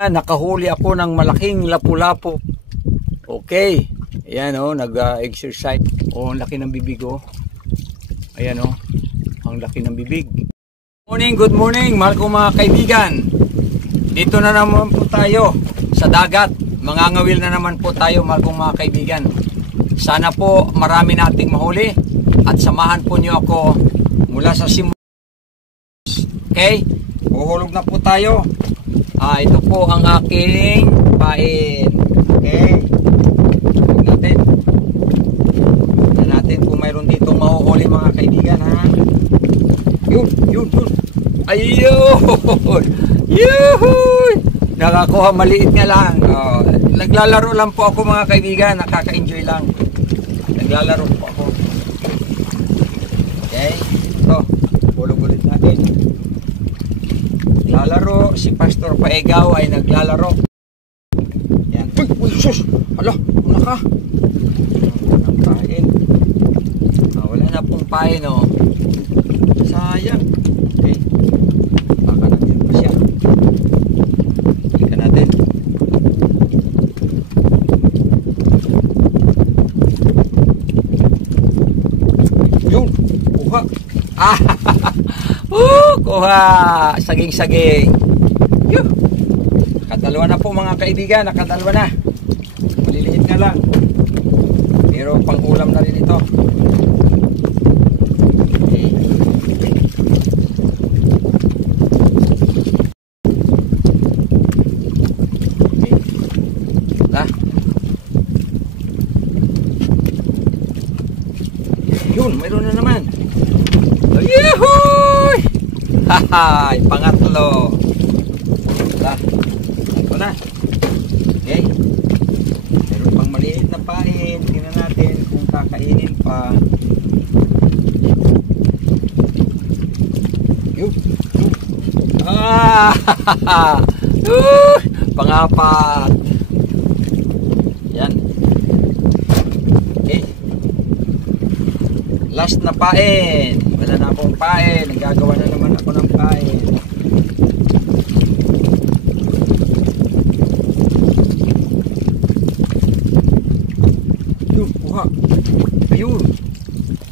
Nakahuli ako ng malaking lapu-lapu. Okay. Ayan o, nag-exercise. O, ang laki ng bibig o. Ayan o, ang laki ng bibig. Good morning, mahal kong mga kaibigan. Dito na naman po tayo sa dagat. Mangangawil na naman po tayo, mahal kong mga kaibigan. Sana po marami nating mahuli at samahan po niyo ako mula sa simula. Okay? Uhulog na po tayo. Ito po ang aking pain. Okay? Hulog natin. Tignan natin kung mayroon dito mahuhuli mga kaibigan, ha? Yun. Ayun! Yuhuy! Nakakuha, maliit nga lang. Naglalaro lang po ako mga kaibigan. Nakaka-enjoy lang. Naglalaro po ako. Okay? Ito. Hulog ulit natin. Naglalaro. Si Pastor Paegaw ay naglalaro. Yan. Uy, sus! Hala, una ka. Walang pain. Wala na pong pain, oh. Sayang. Okay. Baka natin pa siya. Ika natin. Yun! Kuha! Kuha! Saging-saging! Yun! Nakadalawa na po mga kaibigan. Nakadalawa na. Maliliit nga lang. Pero pang ulam na rin ito. Yun, mayroon na naman. Yuhuy! Hahay, pangatlo. Ito na. Okay. Mayroon pang maliit na pain. Tingnan natin kung kakainin pa. Yun. Pangapat. Yan. Okay. Last na pain. Wala na akong pain. Nagagawa na naman ako ng pain. Yun, kuha. Ayun.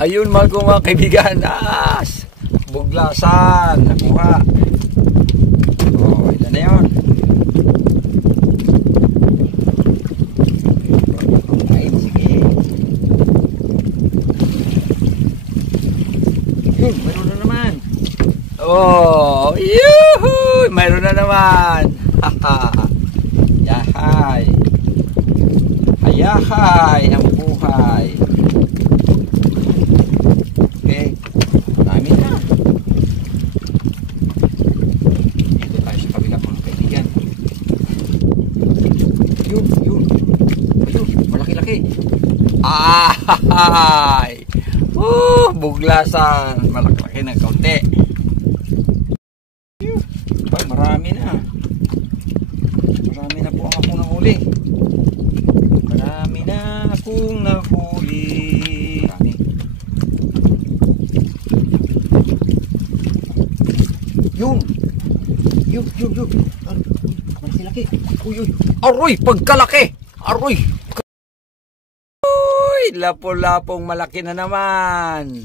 Ayun, mahal kong mga kaibigan. Buglasan. Nakuha. Ilan na yun. Mayroon na naman. Yuhuy! Mayroon na naman. Yahay. Ayahay ang buhay. Okay. Marami na. Dito tayo sa kabila mga kaibigan. Yun. Ayun, malaki-laki. Buglasan. Malaki ng kaunti. Marami na. Marami na po akong nahuli. Marami na akong nahuli. Marami. Yun. Malaki-laki. Uy. Aroy, pagkalaki. Aroy. Lapu-lapong malaki na naman.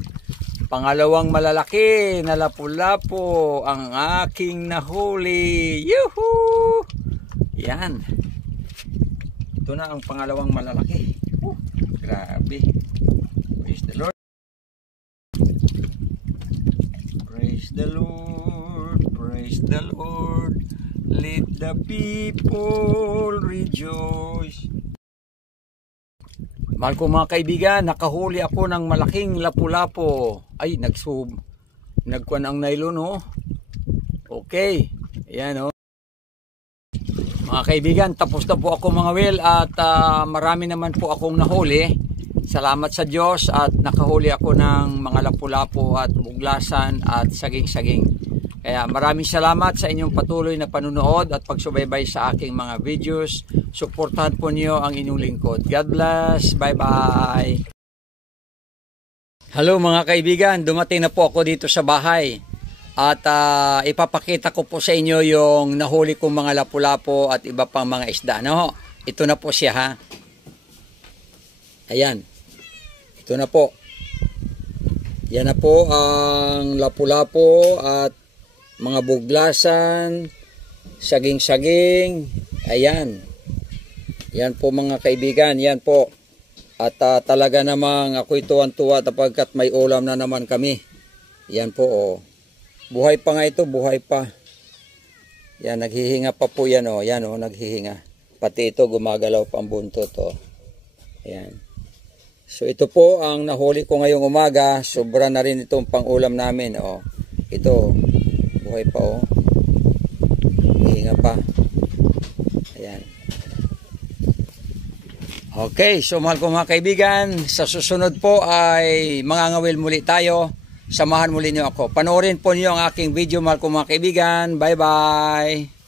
Pangalawang malalaki na lapu-lapo ang aking nahuli. Yuhu! Yan. Ito na ang pangalawang malalaki. Grabe. Praise the Lord. Praise the Lord. Praise the Lord. Let the people rejoice. Mahal ko mga kaibigan, nakahuli ako ng malaking lapu-lapo. Ay, nagkuhan ang nylon, oh. Okay. Ayan, oh. Mga kaibigan, tapos na po ako mga will at marami naman po akong nahuli. Salamat sa Diyos at nakahuli ako ng mga lapu-lapo at buglasan at saging-saging. Kaya maraming salamat sa inyong patuloy na panunood at pagsubaybay sa aking mga videos. Suportahan po niyo ang inyong lingkod. God bless. Bye-bye. Hello mga kaibigan, dumating na po ako dito sa bahay. At ipapakita ko po sa inyo yung nahuli kong mga lapu-lapu at iba pang mga isda. No? Ito na po siya ha. Ayan. Ito na po. Yan na po ang lapu-lapu at mga buglasan, saging-saging. Ayan. Yan po mga kaibigan. Yan po. At talaga namang ako'y tuwan-tuwa tapagkat may ulam na naman kami. Yan po oh. Buhay pa nga ito, buhay pa. Yan, naghihinga pa po yan oh. Yan oh, naghihinga. Pati ito gumagalaw pa ang buntot oh. Ayan. So ito po ang nahuli ko ngayong umaga. Sobra na rin itong pang-ulam namin oh. Ito, buhay pa oh. Hihinga pa. Ayan. Okay, so mahal ko mga kaibigan, sa susunod po ay mangangawil muli tayo. Samahan muli niyo ako. Panoorin po niyo ang aking video, mahal ko mga kaibigan. Bye-bye!